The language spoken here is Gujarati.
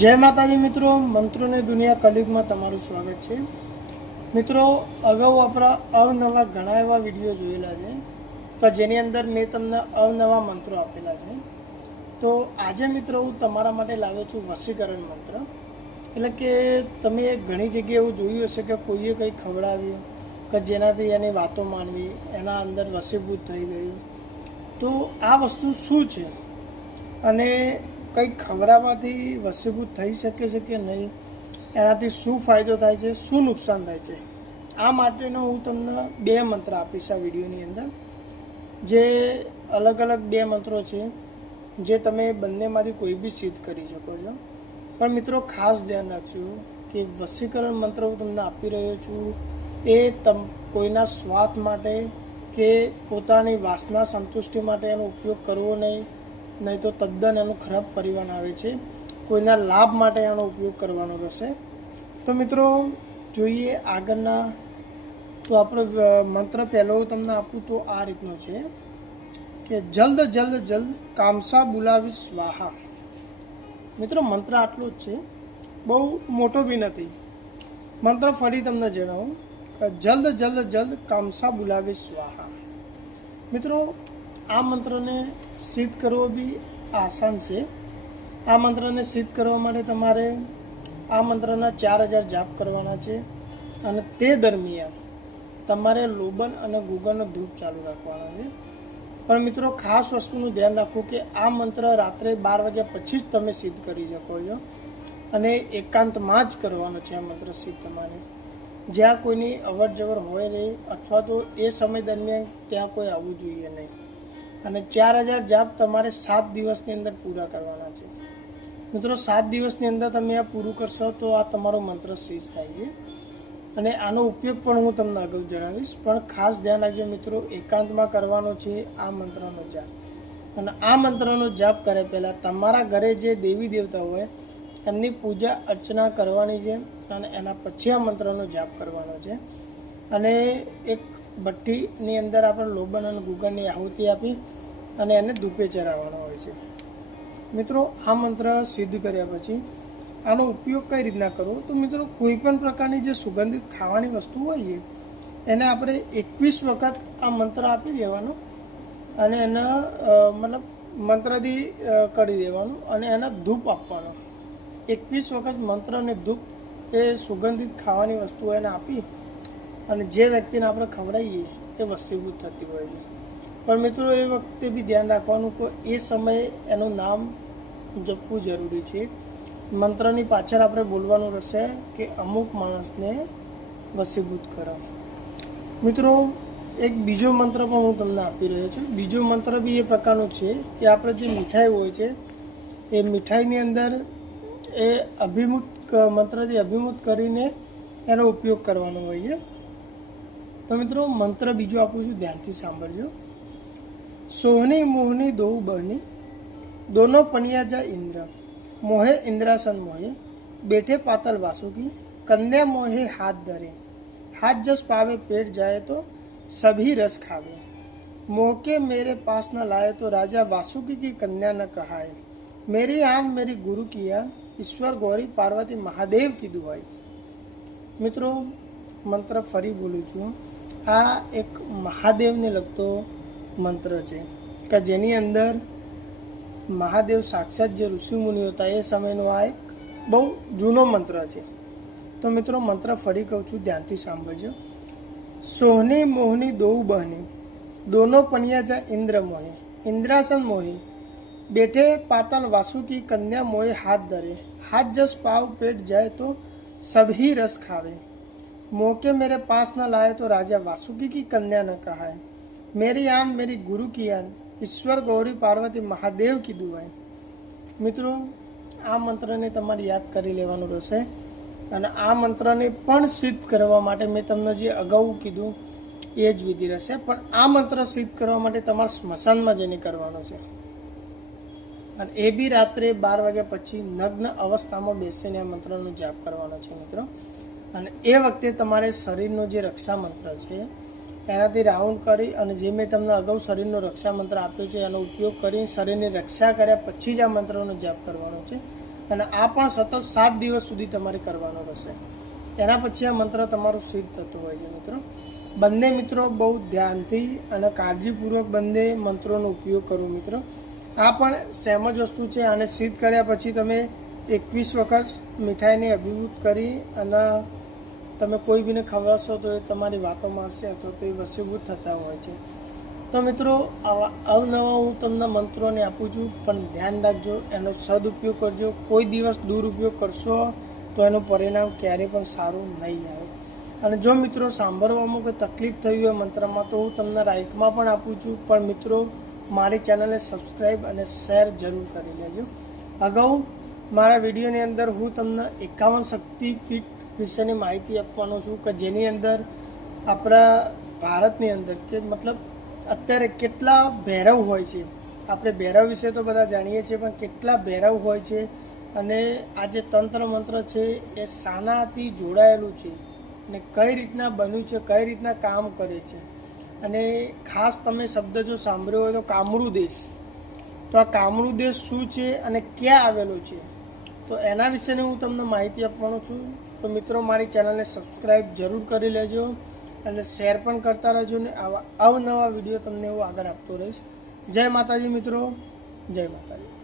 જય માતાજી મિત્રો, મંત્રોની દુનિયા કલિયુગમાં તમારું સ્વાગત છે. મિત્રો, અગાઉ આપણા અવનવા ઘણા એવા વિડીયો જોયેલા છે તો જેની અંદર મેં તમને અવનવા મંત્રો આપેલા છે. તો આજે મિત્રો હું તમારા માટે લાવ્યો છું વશીકરણ મંત્ર. એટલે કે તમે ઘણી જગ્યાએ એવું જોયું હશે કે કોઈએ કંઈ ખવડાવ્યું કે જેનાથી એની વાતો માનવી, એના અંદર વશીભૂત થઈ ગયું. તો આ વસ્તુ શું છે અને કંઈક ખવડાવવાથી વશીભૂત થઈ શકે છે કે નહીં, એનાથી શું ફાયદો થાય છે, શું નુકસાન થાય છે, આ માટેનો હું તમને બે મંત્ર આપીશ આ વિડીયોની અંદર. જે અલગ અલગ બે મંત્રો છે જે તમે બંનેમાંથી કોઈ બી સિદ્ધ કરી શકો છો. પણ મિત્રો ખાસ ધ્યાન રાખજો કે વશીકરણ મંત્ર હું તમને આપી રહ્યો છું એ કોઈના સ્વાર્થ માટે કે પોતાની વાસના સંતુષ્ટિ માટે એનો ઉપયોગ કરવો નહીં તો તદ્દન એનું ખરાબ પરિણામ આવે છે. કોઈના લાભ માટે એનો ઉપયોગ કરવાનો રહેશે. તો મિત્રો જોઈએ આગળના. તો આપણો મંત્ર પહેલો તમને આપું તો આ રીતનો છે કે જલ્દ જલ્દ જલ્દ કામસા બોલાવી સ્વાહા. મિત્રો મંત્ર આટલો જ છે, બહુ મોટો બી નથી. મંત્ર ફરી તમને જણાવું કે જલ્દ જલ્દ જલ્દ કામસા બોલાવી સ્વાહા. મિત્રો આ મંત્રને સિદ્ધ કરવો બી આસાન છે. આ મંત્રને સિદ્ધ કરવા માટે તમારે આ મંત્રના 4000 જાપ કરવાના છે અને તે દરમિયાન તમારે લોબન અને ગુગળનો ધૂપ ચાલુ રાખવાનો છે. પણ મિત્રો ખાસ વસ્તુનું ધ્યાન રાખો કે આ મંત્ર રાત્રે 12 વાગ્યા પછી જ તમે સિદ્ધ કરી શકો છો અને એકાંતમાં જ કરવાનો છે. આ મંત્ર સિદ્ધ તમારે જ્યાં કોઈની અવર જવર હોય નહીં અથવા તો એ સમય દરમિયાન ત્યાં કોઈ આવવું જોઈએ નહીં. અને 4000 જાપ તમારે 7 દિવસની અંદર પૂરા કરવાના છે. મિત્રો 7 દિવસની અંદર તમે આ પૂરું કરશો તો આ તમારો મંત્ર સિદ્ધ થાય છે. અને આનો ઉપયોગ પણ હું તમને આગળ જણાવીશ. પણ ખાસ ધ્યાન રાખજો મિત્રો, એકાંતમાં કરવાનો છે આ મંત્રનો જાપ. અને આ મંત્રનો જાપ કર્યા પહેલાં તમારા ઘરે જે દેવી દેવતા હોય એમની પૂજા અર્ચના કરવાની છે અને એના પછી આ મંત્રનો જાપ કરવાનો છે. અને એક ભઠ્ઠીની અંદર આપણે લોબન અને ગુગળની આહુતિ આપી અને એને ધૂપે ચડાવવાનો હોય છે. મિત્રો આ મંત્ર સિદ્ધ કર્યા પછી આનો ઉપયોગ કઈ રીતના કરવો, તો મિત્રો કોઈ પણ પ્રકારની જે સુગંધિત ખાવાની વસ્તુ હોય છે એને આપણે 21 વખત આ મંત્ર આપી દેવાનો અને એના મતલબ મંત્રથી કરી દેવાનું અને એના ધૂપ આપવાનો. 21 વખત મંત્ર અને ધૂપ એ સુગંધિત ખાવાની વસ્તુ એને આપી અને જે વ્યક્તિને આપણે ખવડાવીએ એ વશીભૂત થતી હોય છે. પણ મિત્રો એ વખતે બી ધ્યાન રાખવાનું કે એ સમયે એનું નામ જપવું જરૂરી છે. મંત્રની પાછળ આપણે બોલવાનું રહેશે કે અમુક માણસને વશીભૂત કરો. મિત્રો એક બીજો મંત્ર પણ હું તમને આપી રહ્યો છું. બીજો મંત્ર બી એ પ્રકારનો છે કે આપણે જે મીઠાઈ હોય છે એ મીઠાઈની અંદર એ મંત્રથી અભિમુખ કરીને એનો ઉપયોગ કરવાનો હોય છે. તો મિત્રો મંત્ર બીજો આપું છું, ધ્યાનથી સાંભળજો. સોહની મોહની દો બહની दोनों पनिया जा इंद्र मोहे इंद्रासन मोहे बैठे पातल वासुकी कन्या मोहे हाथ धरे हाथ जस पावे पेट जाए तो सभी रस खावे मोह के मेरे पास न लाए तो राजा वासुकी की कन्या न कहाए मेरी आन मेरी गुरु की आन ईश्वर गौरी पार्वती महादेव की दुआई. મિત્રો મંત્ર ફરી બોલું છું. આ એક મહાદેવને લગતો મંત્ર છે કે જેની અંદર મહાદેવ સાક્ષાત જે ઋષિમુનિઓ હતા એ સમયનો આ એક બહુ જૂનો મંત્ર છે. તો મિત્રો મંત્ર ફરી કહું છું, ધ્યાનથી સાંભળજો. સોહની મોહની દો બહની दोनों पनिया जा इंद्र मोहे इंद्रासन मोहे बैठे पाताल वासुकी कन्या मोहे हाथ धरे हाथ जस पाव पेट जाए तो सभी रस खावे मौके मेरे पास न लाए तो राजा वासुकी की कन्या न कहाए मेरी आन मेरी गुरु की आन ઈશ્વર ગૌરી પાર્વતી મહાદેવ કીધું હોય. મિત્રો આ મંત્રને તમારે યાદ કરી લેવાનું રહેશે અને આ મંત્રને પણ સિદ્ધ કરવા માટે મેં તમને જે અગાઉ કીધું એ જ વિધિ રહેશે. પણ આ મંત્ર સિદ્ધ કરવા માટે તમારે સ્મશાનમાં જઈને કરવાનો છે અને એ બી રાત્રે 12 વાગ્યા પછી નગ્ન અવસ્થામાં બેસીને આ મંત્રનો જાપ કરવાનો છે મિત્રો. અને એ વખતે તમારે શરીરનો જે રક્ષા મંત્ર છે એનાથી રાઉન્ડ કરી અને જે મેં તમને અગાઉ શરીરનો રક્ષા મંત્ર આપ્યો છે એનો ઉપયોગ કરી શરીરની રક્ષા કર્યા પછી જ આ મંત્રનો જાપ કરવાનો છે. અને આ પણ સતત 7 દિવસ સુધી તમારે કરવાનો રહેશે. એના પછી આ મંત્ર તમારો સિદ્ધ થતો હોય છે. મિત્રો બંને મિત્રો બહુ ધ્યાનથી અને કાળજીપૂર્વક બંને મંત્રોનો ઉપયોગ કરો. મિત્રો આ પણ સેમ જ વસ્તુ છે. આને સિદ્ધ કર્યા પછી તમે 21 વખત મીઠાઈને અભિભૂત કરી અને તમે કોઈ બીને ખવડાવશો તો એ તમારી વાતો માનશે અથવા તો એ વસીભૂત થતા હોય છે. તો મિત્રો આવા અવનવા હું તમને મંત્રોને આપું છું, પણ ધ્યાન રાખજો, એનો સદુપયોગ કરજો. કોઈ દિવસ દુરુપયોગ કરશો તો એનું પરિણામ ક્યારેય પણ સારું નહીં આવે. અને જો મિત્રો સાંભળવામાં કોઈ તકલીફ થઈ હોય મંત્રમાં તો હું તમને રાઇટમાં પણ આપું છું, પણ મિત્રો મારી ચેનલને સબસ્ક્રાઈબ અને શેર જરૂર કરી લેજો. અગાઉ મારા વિડીયોની અંદર હું તમને 51 શક્તિપીઠ વિશેની માહિતી આપવાનો છું કે જેની અંદર આપણા ભારતની અંદર કે મતલબ અત્યારે કેટલા ભૈરવ હોય છે. આપણે ભૈરવ વિશે તો બધા જાણીએ છીએ, પણ કેટલા ભૈરવ હોય છે અને આ જે તંત્ર મંત્ર છે એ શાનાથી જોડાયેલું છે અને કઈ રીતના બન્યું છે, કઈ રીતના કામ કરે છે. અને ખાસ તમે શબ્દ જો સાંભળ્યો હોય તો કામરૂ દેશ, તો આ કામરૂ દેશ શું છે અને ક્યાં આવેલો છે, તો એના વિશેની હું તમને માહિતી આપવાનો છું. તો મિત્રો મારી ચેનલને સબસ્ક્રાઈબ જરૂર કરી લેજો અને શેર પણ કરતા રહેજો ને આવા અવનવા વિડીયો તમને હું આગળ આપતો રહીશ. જય માતાજી મિત્રો, જય માતાજી.